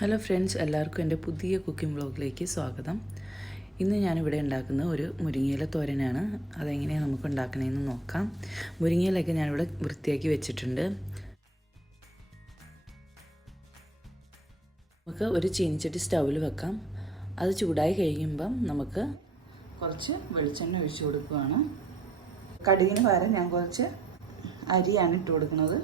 Hello friends, എല്ലാവർക്കും എൻ്റെ പുതിയ കുക്കിംഗ് വ്ളോഗിലേക്ക് സ്വാഗതം. ഇന്ന് ഞാനിവിടെ ഉണ്ടാക്കുന്ന ഒരു മുരിങ്ങയില തോരനാണ്. അതെങ്ങനെയാണ് നമുക്ക് ഉണ്ടാക്കണമെന്ന് നോക്കാം. മുരിങ്ങയിലൊക്കെ ഞാനിവിടെ വൃത്തിയാക്കി വെച്ചിട്ടുണ്ട്. നമുക്ക് ഒരു ചീനിച്ചട്ടി സ്റ്റൗവിൽ വെക്കാം. അത് ചൂടായി കഴിയുമ്പം നമുക്ക് കുറച്ച് വെളിച്ചെണ്ണ ഒഴിച്ച് കൊടുക്കുകയാണ്. കടുകിന് പകരം ഞാൻ കുറച്ച് അരിയാണ് ഇട്ട് കൊടുക്കുന്നത്.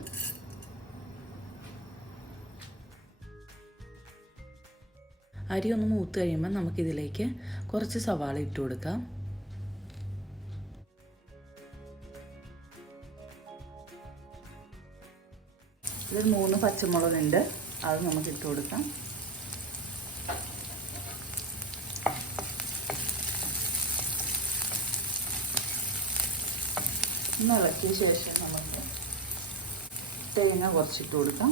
അരി ഒന്ന് മൂത്ത് കഴിയുമ്പോൾ നമുക്കിതിലേക്ക് കുറച്ച് സവാള ഇട്ട് കൊടുക്കാം. ഇതിൽ 3 പച്ചമുളകുണ്ട്, അത് നമുക്ക് ഇട്ട് കൊടുക്കാം. ഒന്ന് ഇളക്കിയ ശേഷം നമുക്ക് തേങ്ങ കുറച്ചിട്ട് കൊടുക്കാം.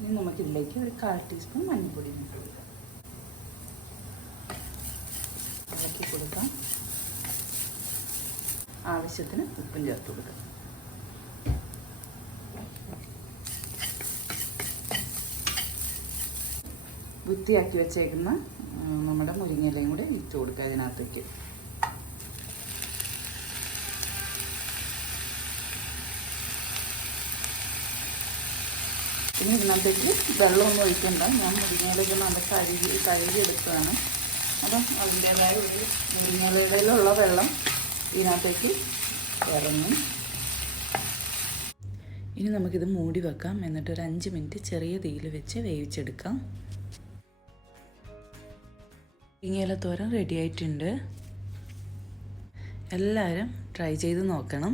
ഇനി നമുക്കിതിലേക്ക് ഒരു 1/4 ടീസ്പൂൺ മഞ്ഞൾപ്പൊടി ഇട്ട് കൊടുക്കാം. ഇളക്കി കൊടുക്കാം. ആവശ്യത്തിന് ഉപ്പും ചേർത്ത് കൊടുക്കാം. വൃത്തിയാക്കി വെച്ചേക്കുന്ന നമ്മുടെ മുരിങ്ങയിലയും കൂടെ ഇട്ട് കൊടുക്കുക ഇതിനകത്തേക്ക്. പിന്നെ ഇതിനകത്തേക്ക് വെള്ളമൊന്നും ഒഴിക്കണ്ട. ഞാൻ മുരിങ്ങയിലൊക്കെ നല്ല കഴുകിയെടുത്തതാണ്. അപ്പം അതിൻ്റേതായ ഒരു മുരിങ്ങയിലയിലുള്ള വെള്ളം ഇതിനകത്തേക്ക് ഇറങ്ങും. ഇനി നമുക്കിത് മൂടി വെക്കാം. എന്നിട്ട് ഒരു 5 മിനിറ്റ് ചെറിയ തീയിൽ വെച്ച് വേവിച്ചെടുക്കാം. മുരിങ്ങയില തോരൻ റെഡി ആയിട്ടുണ്ട്. എല്ലാവരും ട്രൈ ചെയ്ത് നോക്കണം.